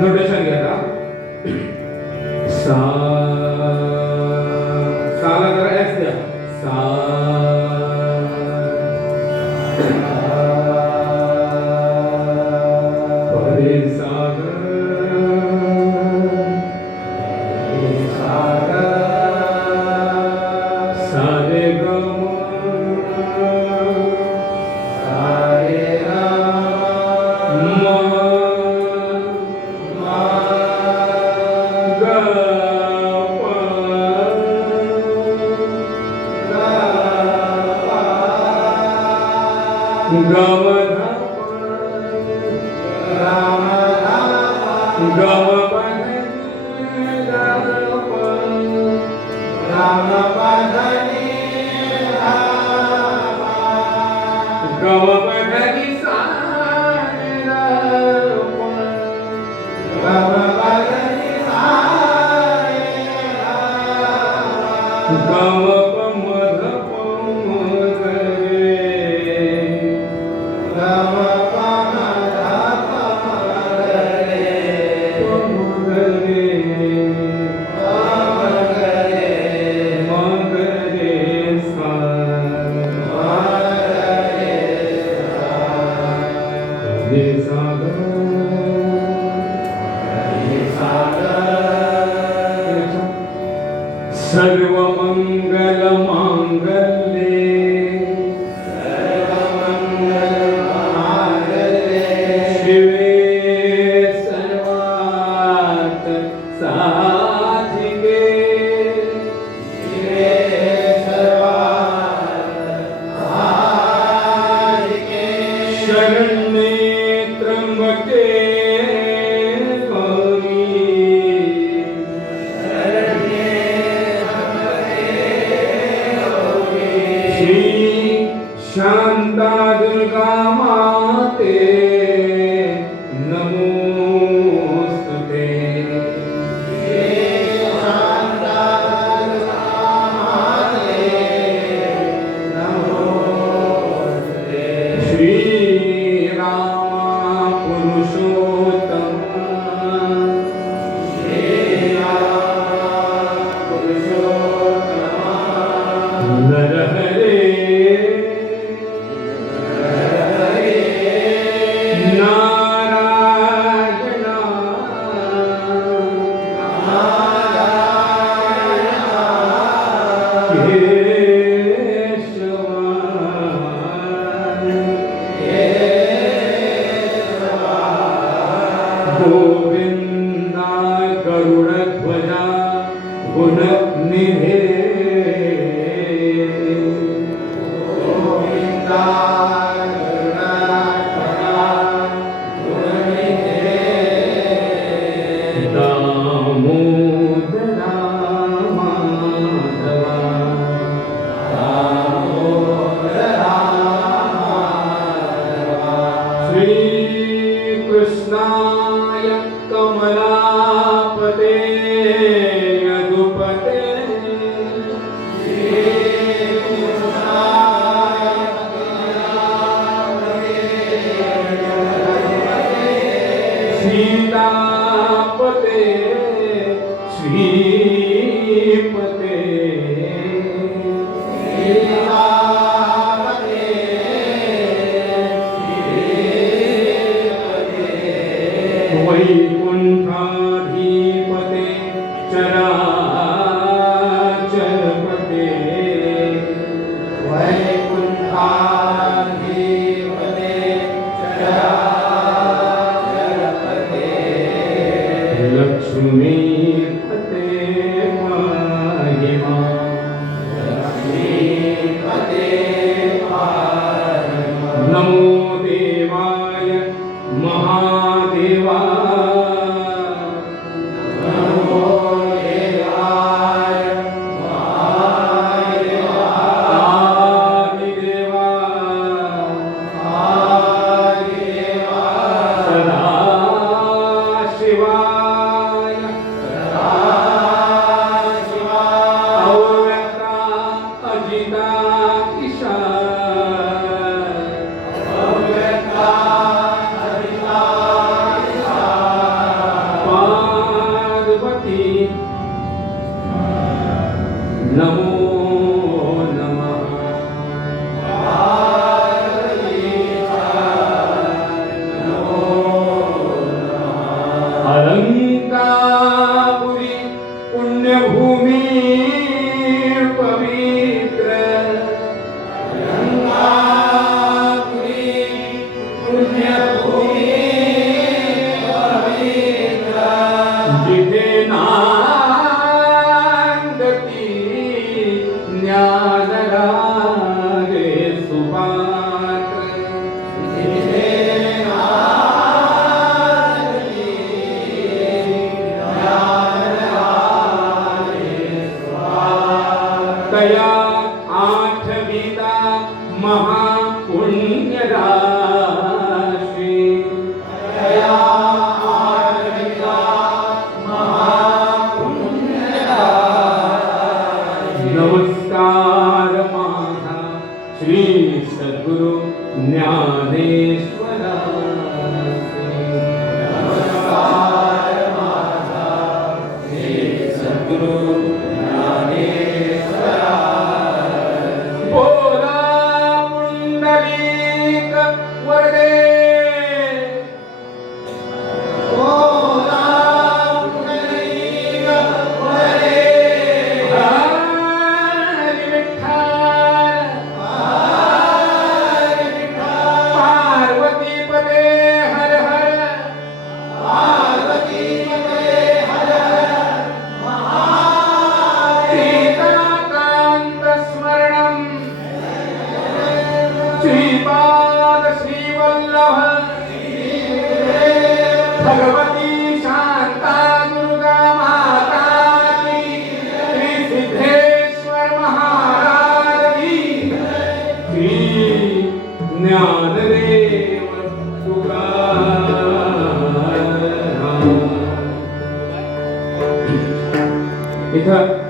Notation घ्या का सा साला जरा एस द्या सा परे सारे सर्वमंगल मांगल्ये शिवे सर्वार्थ साधिके शरण्ये त्र्यंबके शांता दुर्गा माते नमोस्तुते शांता दुर्गा माते नमोस्तुते श्री राम पुरुषोत्तम नरहरे गोविंदा गरुड़ध्वजा गुणनिधे गोविंदा गरुड़ध्वजा गुणनिधे दामोदरा माधवा दामोदरा माधवा श्री कृष्णाय कमलापते यदुपते श्री कृष्णाय लक्ष्मीपते महिमा नमो देवाय महादेवा नमो नमः अलंकापुरी पुण्यभूमी पवित्र जिथे ज्ञान रागे सुपात्र तया आठविता महापुण्य राशी नमस्कार माझा श्री सद्गुरु ज्ञानेश्वरा नमस्कार माझा श्री सद्गुरु ज्ञानेश्वरा बोला पुंडलिक वरदे श्रीपाद श्रीवल्लभ भगवती शांता दुर्गा माता की श्री सिद्धेश्वर महाराज की श्री ज्ञानदेव तुकाराम। इथं